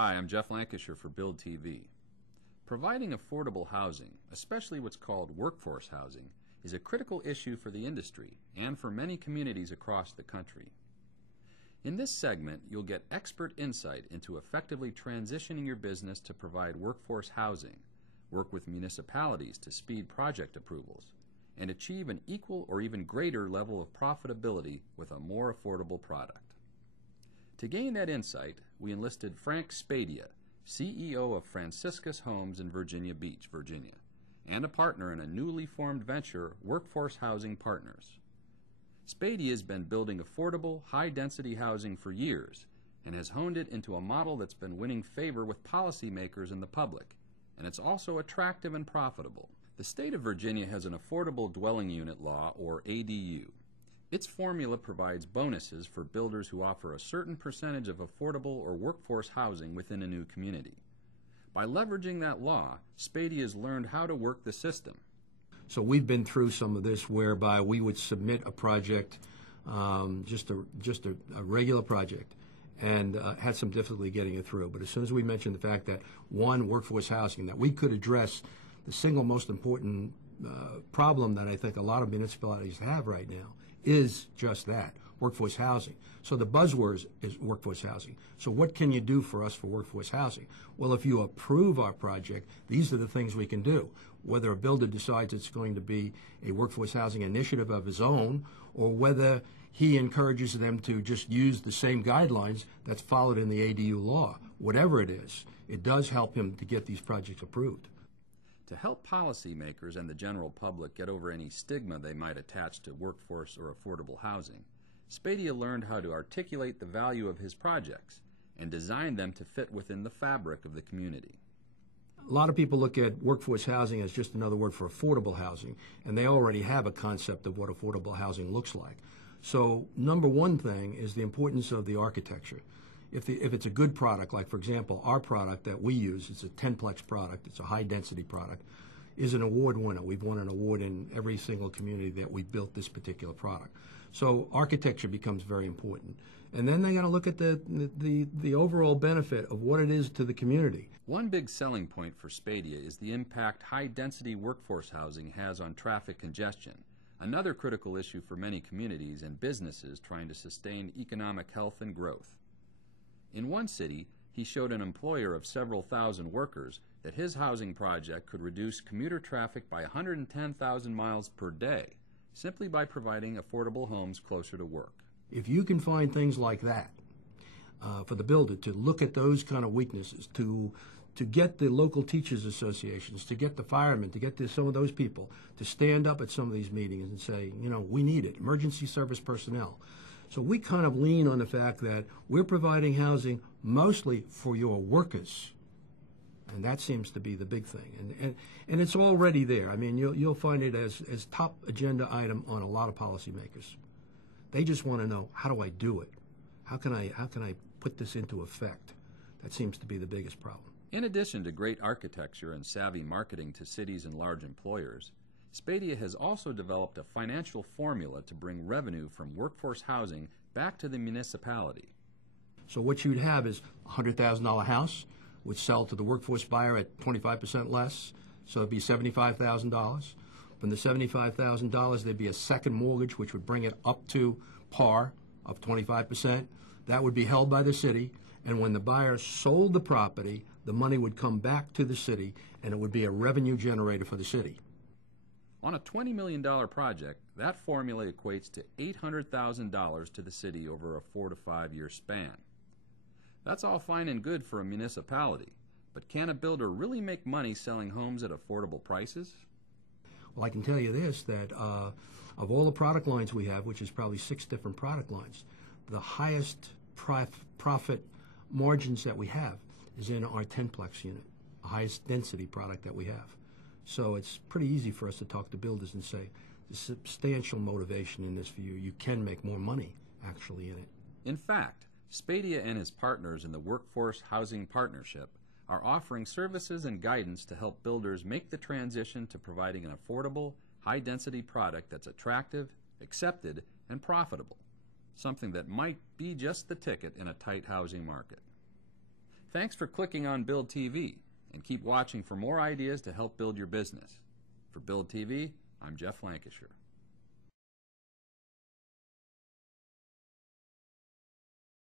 Hi, I'm Jeff Lancashire for BuildTV. Providing affordable housing, especially what's called workforce housing, is a critical issue for the industry and for many communities across the country. In this segment, you'll get expert insight into effectively transitioning your business to provide workforce housing, work with municipalities to speed project approvals, and achieve an equal or even greater level of profitability with a more affordable product. To gain that insight, we enlisted Frank Spadia, CEO of Franciscus Homes in Virginia Beach, Virginia, and a partner in a newly formed venture, Workforce Housing Partners. Spadia has been building affordable, high-density housing for years and has honed it into a model that's been winning favor with policymakers and the public, and it's also attractive and profitable. The state of Virginia has an Affordable Dwelling Unit Law, or ADU. Its formula provides bonuses for builders who offer a certain percentage of affordable or workforce housing within a new community. By leveraging that law, Spadia has learned how to work the system. So we've been through some of this whereby we would submit a project, just a regular project, and had some difficulty getting it through. But as soon as we mentioned the fact that, one, workforce housing, that we could address the single most important problem that I think a lot of municipalities have right now is just that, workforce housing. So the buzzword is workforce housing. So what can you do for us for workforce housing? Well, if you approve our project, these are the things we can do. Whether a builder decides it's going to be a workforce housing initiative of his own, or whether he encourages them to just use the same guidelines that's followed in the ADU law. Whatever it is, it does help him to get these projects approved. To help policymakers and the general public get over any stigma they might attach to workforce or affordable housing, Spadia learned how to articulate the value of his projects and design them to fit within the fabric of the community. A lot of people look at workforce housing as just another word for affordable housing, and they already have a concept of what affordable housing looks like. So number one thing is the importance of the architecture. If it's a good product, like, for example, our product that we use, it's a 10-plex product, it's a high-density product, is an award winner. We've won an award in every single community that we built this particular product. So architecture becomes very important. And then they got to look at the overall benefit of what it is to the community. One big selling point for Spadia is the impact high-density workforce housing has on traffic congestion, another critical issue for many communities and businesses trying to sustain economic health and growth. In one city, he showed an employer of several thousand workers that his housing project could reduce commuter traffic by 110,000 miles per day, simply by providing affordable homes closer to work. If you can find things like that for the builder to look at those kind of weaknesses, to get the local teachers associations, to get the firemen, to get some of those people to stand up at some of these meetings and say, you know, we need it, emergency service personnel. So we kind of lean on the fact that we're providing housing mostly for your workers. And that seems to be the big thing. And it's already there. I mean, you'll find it as top agenda item on a lot of policymakers. They just want to know, how do I do it? How can I put this into effect? That seems to be the biggest problem. In addition to great architecture and savvy marketing to cities and large employers, Spadia has also developed a financial formula to bring revenue from workforce housing back to the municipality. So what you'd have is a $100,000 house would sell to the workforce buyer at 25% less, so it'd be $75,000. From the $75,000, there'd be a second mortgage, which would bring it up to par of 25%. That would be held by the city, and when the buyer sold the property, the money would come back to the city, and it would be a revenue generator for the city. On a $20 million project, that formula equates to $800,000 to the city over a 4 to 5 year span. That's all fine and good for a municipality, but can a builder really make money selling homes at affordable prices? Well, I can tell you this, that of all the product lines we have, which is probably 6 different product lines, the highest profit margins that we have is in our 10-plex unit, the highest density product that we have. So it's pretty easy for us to talk to builders and say, there's substantial motivation in this for you. You can make more money, actually, in it. In fact, Spadia and his partners in the Workforce Housing Partnership are offering services and guidance to help builders make the transition to providing an affordable, high-density product that's attractive, accepted, and profitable, something that might be just the ticket in a tight housing market. Thanks for clicking on BuildTV, and keep watching for more ideas to help build your business. For BuildTV, I'm Jeff Lancashire.